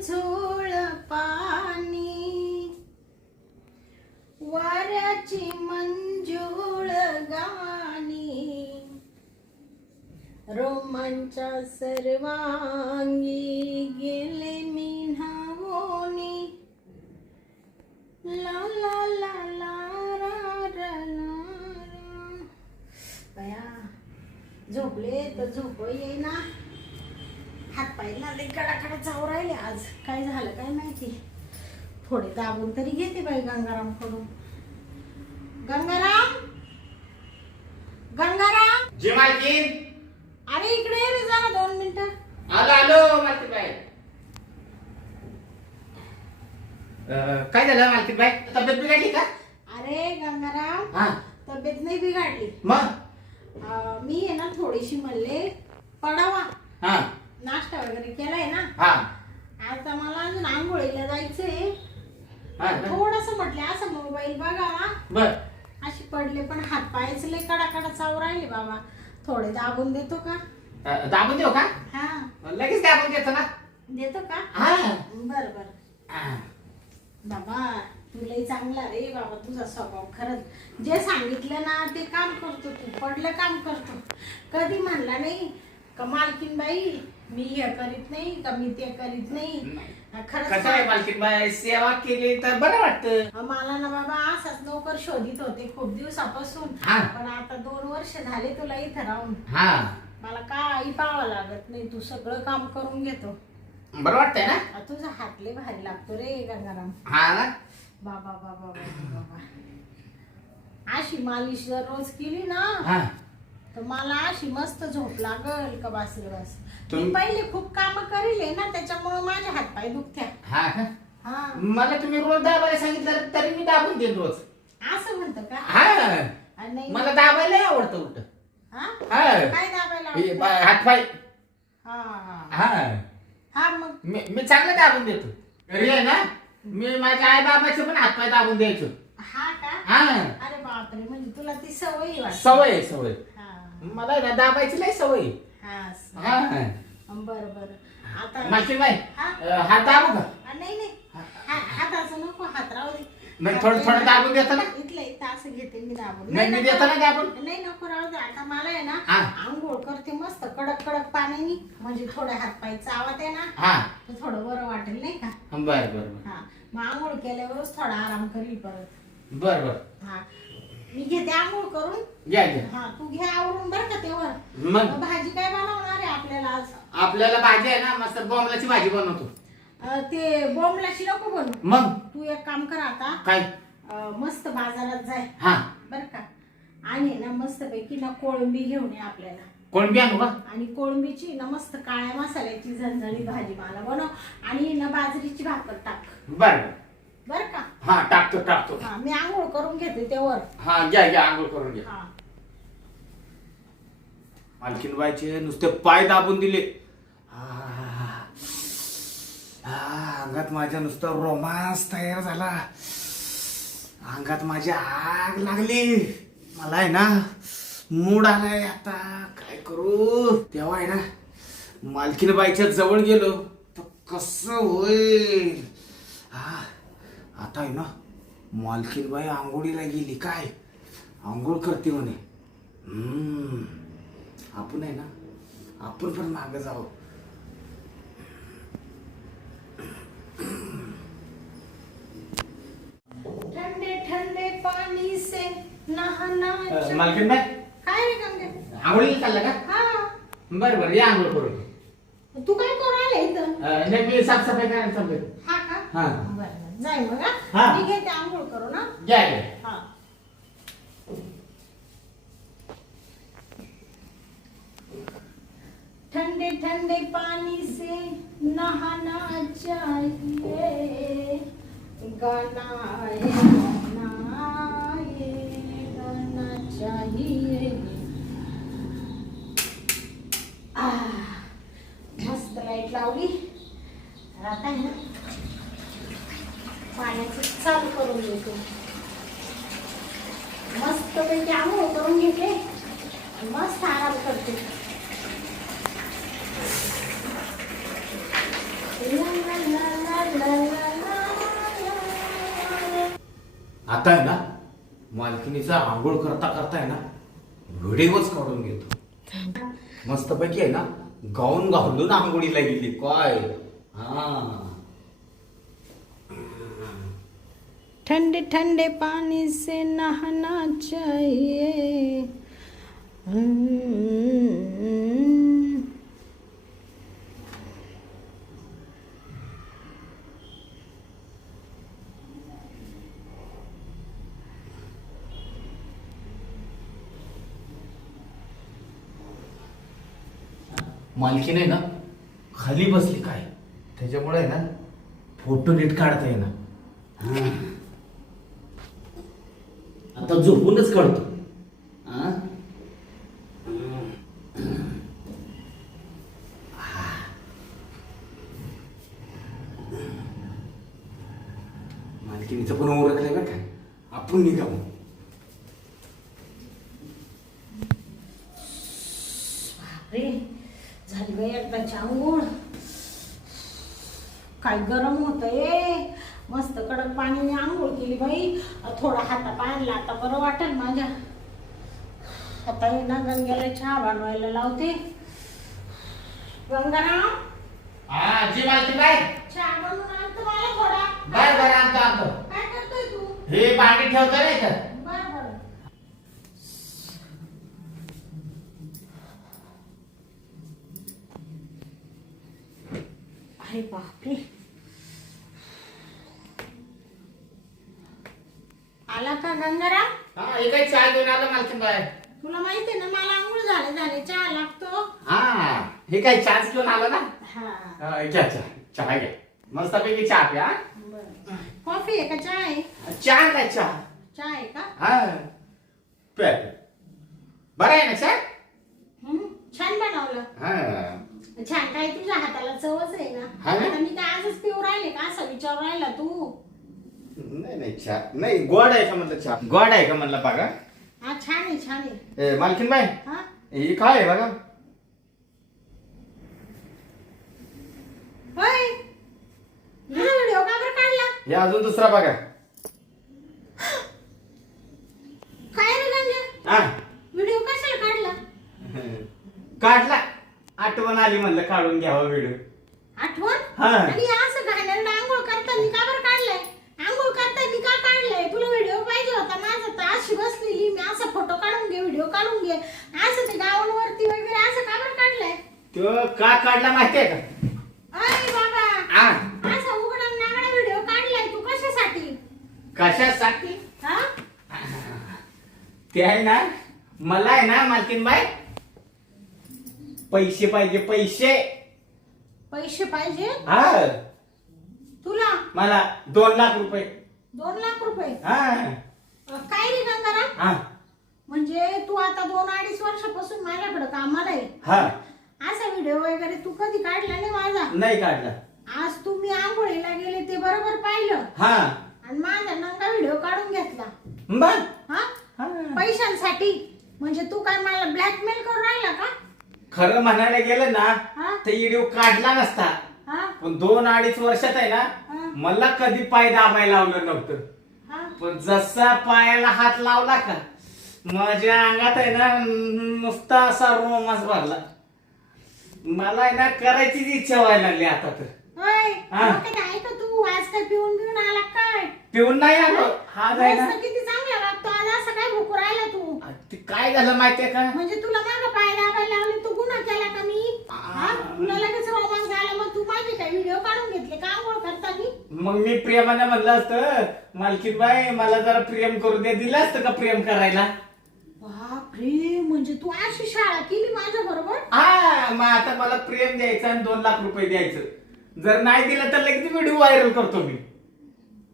झुळझुळ पाणी, वाऱ्याची मंजूळ गाणी, रोमांचा सर्वांगी गेले मी न्हावोनी, ला ला ला ला रा रा ला रा. बया झोपले तर झोप येईना, हात पाय लागले कडाकडा जाऊ राहिले. आज काय झालं काय माहिती. थोडे दाबून तरी घेते बाई गंगाराम कडून. गंगाराम, गंगाराम. जे मालकीन. अरे इकडे ये रे जरा 2 मिनिटं. आलो आलो मालकीन बाई. काय झालं मालकीन बाई, तब्येत बिघडली का? अरे गंगाराम, हा तब्येत नाही बिघडली. मग मी आहे ना थोडीशी म्हणले पडावा, हा नाश्ता वगैरे केलाय ना. हा आता मला अजून आंघोळीला जायचंय. हा थोडस म्हटले असं मोबाईल बघावा, बर. अशी पडले पण हात पायच लय कडाकडा चावू राहिले बाबा. थोडे दाबून देतो का? दाबून देऊ का? हा लगेच दाबून देतो ना. देतो का? हा बर बर. हा. बाबा तू लय चांगला रे बाबा, तुझा स्वभाव खरंच. जे सांगितलं ना ते काम करतो तू, पडलं काम करतो. कधी म्हणला नाही का मालकीन बाई मी हे करीत नाही का मी ते करीत नाही. कसं आहे खरंच मालकीन बाई, सेवा केली तर बरं वाटतं. मला ना बाबा असाच नोकर शोधित होते खूप दिवसापासून. हा. पण आता 2 वर्ष झाले तुला इथं राहून. हा मला काही पाहावं लागत नाही, तू सगळं काम करून घेतो. बरं वाटतंय ना. तुझा हात लय भारी लागतो रे गंगाराम. हा ना. बाबा बाबा बाबा बाबा, अशी मालिश जर रोज केली ना हा तर मला अशी मस्त झोप लागल का बस रे बस. तुम- मी पहिले खूप काम करीले ना, त्याच्यामुळे माझे हात पाय दुखत्या. हा का? हा मला तुम्ही रोज दाबायला सांगितलं तरी मी दाबून देईन रोज. असं म्हणतो का? हा नाही मला दाबायला आवडतं उलट. हा? हा काय दाबायला हे आवडतं? हात पाय. हा हा हा मग मी चांगलं दाबून देतो. घरी आहे ना मी माझ्या आई बाबाचे पण हात पाय दाबून द्यायचो. हा का? हा अरे बापरे, म्हणजे तुला ती सवय वाटते. सवय आहे, सवय. हा मला आहे ना दाबायची नाही सवय. हा हा बर बर. आता मालकीन बाई हा? हात दाबू का? नाही नाही, हाताचं नको, हात राहू दे. नाही थोडं थोडं दाबून देतो ना. इथलं इथं असं घेते मी दाबून. नाही मी देतो ना दाबून. नाही नको राहू दे. आता मला आहे ना हा. आंघोळ करते मस्त कडक कडक पाण्याने, म्हणजे थोडे हात पाय चावत आहे ना हा तर थोडं बरं वाटेल नाही का. बर बर बर हा मग आंघोळ केल्यावरच थोडा आराम करील परत. बर बर. हा मी घेते आंघोळ करून. घ्या घ्या. हा तू घे आवरून बरं का तेव्हा. मग भाजी काय बनवणार आहे आपल्याला आज? आपल्याला भाजी आहे ना मस्त बोंबलाची भाजी बनवतो. ते बोंबलाची नको बनवू. मग तू एक काम कर आता, काय? मस्त बाजारात जाय हा बर का, आणि ना मस्त पैकी ना कोळंबी घेऊन ये आपल्याला. कोणबी आणू का? आणि कोळंबीची ना मस्त काळ्या मसाल्याची झणझणी भाजी मला बनव, आणि ना बाजरीची भाकर टाक बर बर का. हा टाकतो टाकतो. हा मी आंघोळ करून घेते तेव्हा. हा घ्या घ्या आंघोळ करून घ्या. हा मालकीन बाईचे नुसते पाय दाबून दिले. अंगात माझ्या नुसतं रोमांस तयार झाला. अंगात माझी आग लागली. मला आहे ना मूड आलाय. आता काय करू. तेव्हा आहे ना मालकीन बाईच्या जवळ गेलो तर कसं होईल. आता आहे ना मालकीन बाई आंघोळीला गेली. काय आंघोळ करते म्हणे. आपण आहे ना आपण पण मागे जाऊ. ठंडे ठंडे पाणी से नहाना. मालकीन बाई काय रे गंगे? आंघोळीला चालला का? हा बरं बरं या आंघोळ करून. तू काय करू आले इथं? नाही मी साफसफाई करायला चाललोय. हा का? हा. बरं जाय मग. हा. मी घेते आंघोळ करू ना. घ्या घ्या. हा ठंडे ठंडे पानी से नहाना चाहिए, गाना है गाना ये गाना चाहिए. मस्त लाईट लावली. आता आहे ना पाण्याचं चालू करून देतो. मस्त पैकी आंघोळ करून घेते, मस्त आराम करते. ला ला ला आता आहे ना मालकिनीचा आंघोळ करता करता आहे ना व्हिडिओच काढून घेतो. मस्तपैकी आहे ना गाऊन घालून आंघोळीला गेली काय. हा ठंडे ठंडे पानी से नहाना चाहिए. मालकीने ना खाली बसली काय त्याच्यामुळे आहे ना फोटो नीट काढता येईना. आता झोपूनच काढतो. मालकीनीचं पण ओळखलंय बरं काय. आपण निघावं. बापरे झाली बाई एकदाची आंघोळ. काय गरम होतंय. मस्त कडक पाण्याने आंघोळ केली बाई. थोडा हाता पाणला आता बरं वाटेल माझ्या. आता हे ना गंग्याला चहा बनवायला लावते. गंगाराम जी मालकी बाय चहा बनवून आणतो मला थोडा. बर आणतो. काय करतोय तू? हे भांडी ठेवतो नाही तर. बर बर. अरे बापरे आला का गंगाराम? हा हे काय चहा घेऊन आलं मालकीन बाय. तुला माहिती ना मला आंघोळ झाले चहा लागतो. हा हे काय चहाच घेऊन आलं ना. हा घ्या चहा घ्या मस्तपैकी चहा प्या. बरं. कॉफी आहे का चहा आहे? चहा काय चहा. चहा आहे का? हा प्या. बरं आहे ना चहा. छान बनवलं. हा छान काय तुझ्या हाताला चवच आहे ना. हा ना? आता मी काय आजच पिऊ राहिले का असं विचारू राहिला तू? नाही चहा नाही गोड आहे का म्हणलं. चहा गोड आहे का म्हणलं बघा. हा छान आहे. मालकीन बाय हा ही काय आहे बघा. होय व्हिडिओ का बरं काढला? हे अजून दुसरा बघा. काय रे गंगे हा व्हिडिओ कशाला काढला? काढला आठवण आली म्हणलं काढून घ्यावा व्हिडिओ. आठवण? हा. आणि असं घाणेरडं आंघोळ करताना का बरं काढलाय? आंघोळ करताना का काढलाय? तुला व्हिडिओ पाहिजे होता माझा तर अशी बसलेली मी असं फोटो काढून घे व्हिडिओ काढून घे असं ते गावांवरती वगैरे असं का बरं काढलाय? तो का काढला माहितीये का. अरे बाबा हा असा उघडा नागडा व्हिडिओ काढलाय तू कशासाठी? कशासाठी. हा ते आहे ना मला आहे ना मालकीन बाय पैसे पाहिजे पैसे. पैसे पाहिजे हा तुला? मला 2 लाख रुपये. 2 लाख रुपये? हा काय रे गंगाराम? हा म्हणजे तू आता 2-2.5 वर्षापासून माझ्याकडे कामाला आहे. हा असा व्हिडिओ वगैरे तू कधी काढला नाही माझा? नाही काढला. आज तुम्ही आंघोळीला गेले ते बरोबर पाहिलं हा आणि माझा नंगा व्हिडिओ काढून घेतला. बर हा हा. पैशांसाठी? म्हणजे तू काय मला ब्लॅकमेल करून राहिला का? खरं म्हणायला गेलं ना हा तर व्हिडिओ काढला नसता. हा पण 2-2.5 वर्षात आहे हा. ना मला कधी पाय दाबायला लावलं नव्हतं. हा पण जसा पायाला हात लावला का माझ्या अंगात आहे ना नुसता असा रोमांस भरला. मला आहे ना करायचीच इच्छा व्हायला लागली आता तर. होय हा. डोक्यात आहे का तू? आज काय पिऊन घेऊन आला काय? पिऊन नाही आलो. हा आहे ना रस्ता किती चांगला वागतो आज असं काय भुकू राहिला तू? ते काय झालं माहितीये का. म्हणजे तुला मागं पाय दाबायला लावले तू गुन्हा केला का मी? हा तुला लगेच रोमांस झाला मग तू माझे काय व्हिडिओ काढून घेतले का आंघोळ करताना? मग मी प्रेमाने म्हणलं असतं मालकीन बाई मला जरा प्रेम करू दे दिलं असतं का प्रेम करायला. बापरे म्हणजे तू अशी शाळा केली माझ्या बरोबर? हा मग आता मला प्रेम द्यायचं आणि 2 लाख रुपये द्यायचं. जर नाही दिलं तर लगेच व्हिडिओ व्हायरल करतो मी.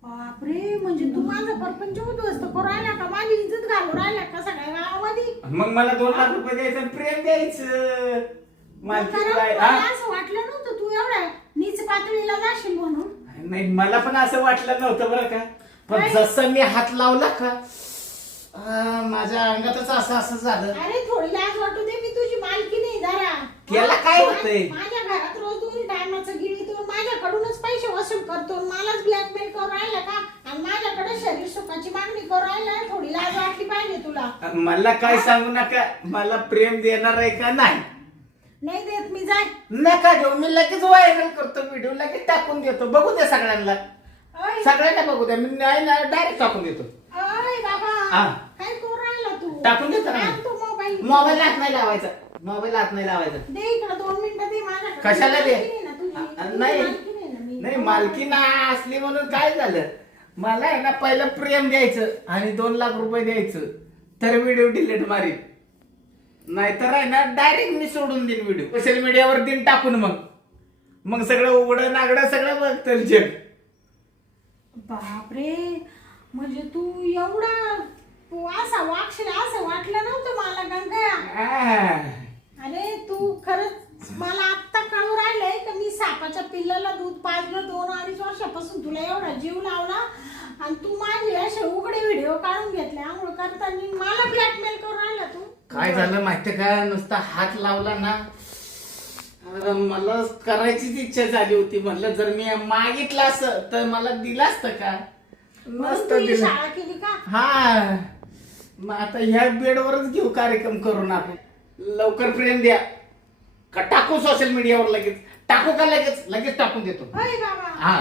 बापरे म्हणजे तू माझा परपंच उद्ध्वस्त करू राहिला का? माझी इज्जत घालू राहिला का सगळ्या गावामध्ये? मग मला 2 लाख रुपये द्यायचं आणि प्रेम द्यायचं. मालकीन कारण बाई मला हा असं वाटलं नव्हतं तू एवढ्या नीच पातळीला जाशील म्हणून. नाही मला पण असं वाटलं नव्हतं बरं का. पण काय? जसं मी हात लावला का माझ्या अंगातच असं झालं. अरे थोडी लाज वाटू दे मी तुझी मालकी नाही जरा. त्याला काय होतंय? माझ्या घरात रोज 2 टायमाचं गिळीतो माझ्याकडूनच पैसे वसूल करतो मलाच ब्लॅकमेल करून राहिला का? आणि माझ्याकडे शरीर सुखाची मागणी करू राहिला, थोडी लाज वाटली पाहिजे तुला. मला काय सांगू नका, मला प्रेम देणार आहे का नाही? नाही देत मी, जाय. नका देऊ, मी लगेच व्हायरल करतो व्हिडिओ, लगेच टाकून देतो, बघू द्या सगळ्यांना. अय सगळ्यांना बघू द्या, मी नाही डायरेक्ट टाकून देतो. अय बाबा, हा. काय करू राहिला तू? टाकून देतो ना. आण तो मोबाईल. मोबाईल हात नाही लावायचा, मोबाईल हात नाही लावायचा. दे इकडे 2 मिनिटं दे माझ्याकडे. कशाला दे? मालकीण आहे ना तुझी. तुझी नाही मालकीण आहे ना मी. नाही, मालकी ना असली म्हणून काय झालं, मला आहे ना पहिलं प्रेम द्यायचं आणि 2 लाख रुपये द्यायचं, तर व्हिडिओ डिलीट मारीन. नाहीतर आहे ना डायरेक्ट मी सोडून देईन व्हिडिओ, सोशल मीडियावर दिन टाकून. मग सगळं उघडं नागडं सगळं बघतं जग. बापरे, म्हणजे तू एवढा तू असा वागशील असं वाटलं नव्हतं मला गंगा. अरे तू खरंच मला आत्ता कळू राहिलंय का मी सापाच्या पिल्लाला दूध पाजलं 2-2.5 वर्षापासून, तुला एवढा जीव लावला आणि तू माझे असे उघडे व्हिडिओ काढून घेतले आंघोळ करताना, मला ब्लॅकमेल करून राहिला तू. काय झालं माहितीये का, नुसता हात लावला ना, मला करायचीच इच्छा झाली होती. म्हणलं जर मी मागितलं असं तर मला दिलं असतं का? तू ही शाळा केली का? हा, मग आता ह्या बेडवरच घेऊ कार्यक्रम करून आपण. लवकर प्रेम द्या का टाकू सोशल मीडियावर, लगेच टाकू का? लगेच टाकून देतो. अय बाबा. हा,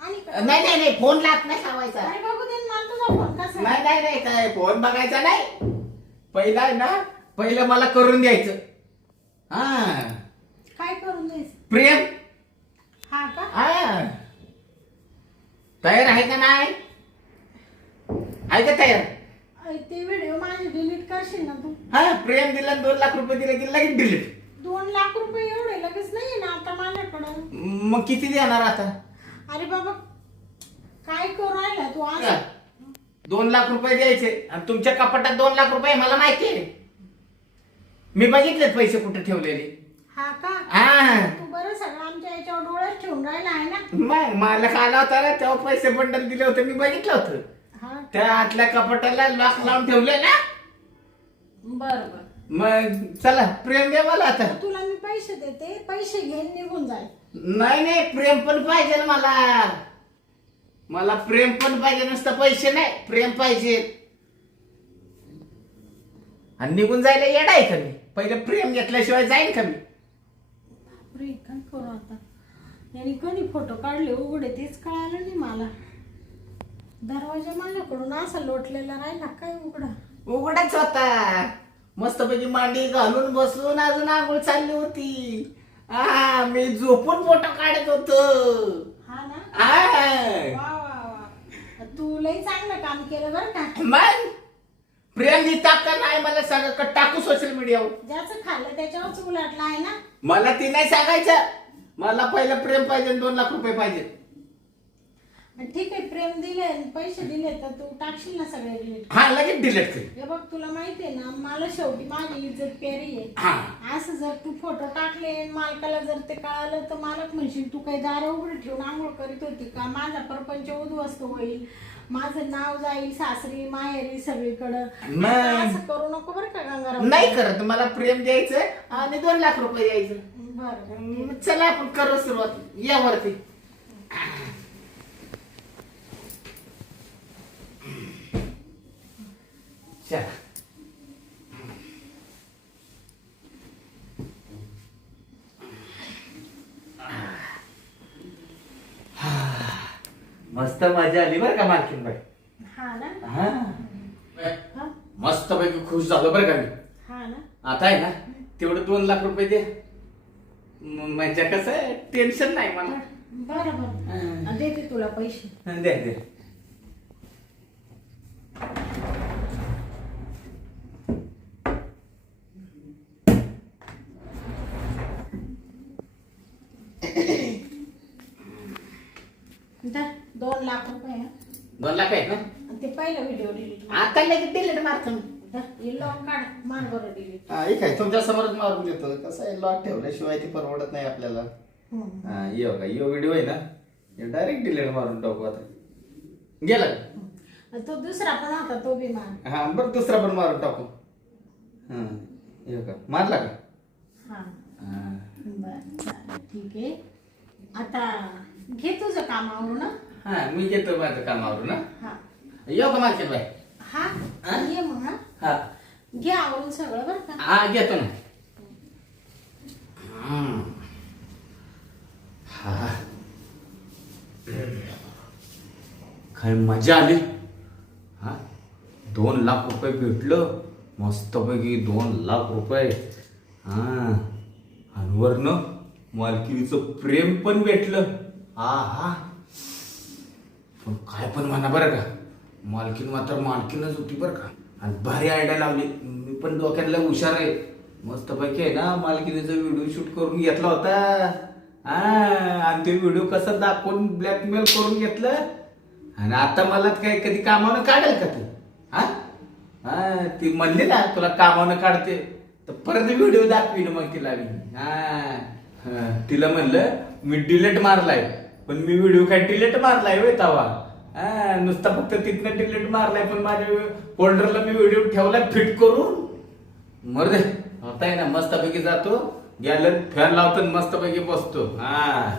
आणि नाही फोन लात नाही लावायचा. अरे बघू दे मला तुझा फोन कसा आहे. नाही काय फोन बघायचा नाही, पहिला आहे ना, पहिलं मला करून द्यायचं. हा, काय करून देस? प्रेम. हा का? हा, तयार आहे का नाही? आहे का तयार? ते व्हिडिओ माझे डिलीट करशील ना तू? हा, प्रेम दिलं 2 लाख रुपये दिले की लगेच डिलीट. 2 लाख रुपये एवढे लगेच नाहीये ना आता माझ्याकडं. मग किती देणार आता? अरे बाबा, काय करू राहिला तू आज? 2 लाख रुपये द्यायचे आणि तुमच्या कपाटात 2 लाख रुपये मला माहिती आहे, मी बघितलेत पैसे कुठे ठेवलेले. हा का? हा, तू बरं सगळं आमच्या याच्यावर डोळ्यात ठेवून राहिला आहे ना. मग मालक आला होता ना, तेव्हा पैसे बंडल दिले होते, मी बघितलं होतं. हा, त्या आतल्या कपाटाला लॉक लावून ठेवले ना. बरोबर. मग चला, प्रेम द्या मला आता. तुला मी पैसे देते, पैसे घेऊन निघून जाईल. नाही प्रेम पण पाहिजे मला प्रेम पण पाहिजे, नुसतं पैसे नाही, प्रेम पाहिजे. आणि निघून जायला येडा आहे का मी? पहिलं प्रेम घेतल्याशिवाय जाईन का मी? बापरे, काय करू आता? यांनी कधी फोटो काढले उघडे तेच कळालं नाही मला. दरवाजा माझ्याकडून असा लोटलेला राहिला काय उघडा? उघडाच होता, मस्तपैकी मांडी घालून बसून अजून आंघोळ चालली होती. मी झोपून फोटो काढत होतो. हा ना? आ, वा वा वा, तू लई चांगलं काम केलं बरं का. मग प्रेम देतात का नाही मला सांगा, का टाकू सोशल मीडियावर? ज्याचं खाल्लं त्याच्यावरच उलटलं आहे ना. मला ती नाही सांगायचं, मला पहिलं प्रेम पाहिजे, 2 लाख रुपये पाहिजे. ठीक आहे, प्रेम दिले पैसे दिले तर तू टाकशील ना सगळे डिलीट? हा, लगेच डिलीट कर. हे बघ, तुला माहितीये ना मला शेवटी माझी इज्जत प्यारी आहे. हा, असं जर तू फोटो टाकले मालकाला जर ते कळालं तर मालक म्हणशील तू काही दारं उघडी ठेवून आंघोळ करीत होती का? माझा परपंच उद्ध्वस्त होईल, माझं नाव जाईल सासरी माहेरी सगळीकडं. नाही. असं करू नको बरं का गंगाराम. नाही करत, मला प्रेम द्यायचं आणि 2 लाख रुपये द्यायचं. बरं, चला आपण करू सुरुवात, यावरती. चला, मस्त मजा आली बरं का मालकीन बाई. हा ना? हा, हा? मस्त पैकी खुश झालो बरं का मी. हा ना? आता आहे ना, तेवढं 2 लाख रुपये दे, म्हणजे कसं टेन्शन नाही मला. बरं बरं, देते तुला पैसे. दे. दर 2 लाख रुपये. 2 लाख आहेत ना? ते पहिला व्हिडिओ डिलीट. आता लगेच डिलीट मारतो मी. हे लॉक काढ, मार बरं डिलीट. हा, हे काय तुमच्या समोरच मारून देतो. कसं आहे, लॉक ठेवल्याशिवाय ती परवडत नाही आपल्याला. हा, यो का यो व्हिडिओ आहे ना, डायरेक्ट डिलीट मारून टाकू आता. गेला का? तो दुसरा पण होता तो बी मार. हा, बरं दुसरा पण मारून टाकू. हा, यो का मारला का? हा, हा. बरं चालेल, ठीक आहे. आता घे तुझं कामावरून ना. हा मी घेतो माझं कामावरून ना. हा येऊ का मालकीन बाई? हा हा? ये मग हा हा घ्या आवरून सगळं बरं का. हा घेतो ना. हा काय मजा आली. हा 2 लाख रुपये भेटलं मस्तपैकी 2 लाख रुपये. हा आणि वरनं मालकिनीचं प्रेम पण भेटलं. हा हा पण काय पण म्हणा बरं का, मालकीन मात्र मालकीनच होती बरं का. आणि भारी आयडिया लावली. मी पण डोक्यातला हुशार आहे. मस्तपैकी आहे ना मालकीनीचा व्हिडिओ शूट करून घेतला होता. हा आणि ते व्हिडिओ कसं दाखवून ब्लॅकमेल करून घेतलं. आणि आता मला काय कधी कामानं काढेल का ते? हा हा ती म्हणली ना तुला कामानं काढते, तर परत व्हिडिओ दाखवीन मग तिला मी. हा तिला म्हणलं मी डिलीट मारलाय, पण मी व्हिडिओ काय डिलीट मारलाय होय तवा? हा नुसता फक्त तिथनं डिलीट मारलाय, पण माझ्या फोल्डरला मी व्हिडिओ ठेवलाय फिट करून. मरू दे, होता आहे ना मस्तपैकी जातो, गॅलरीत फॅन लावतो मस्तपैकी बसतो. हा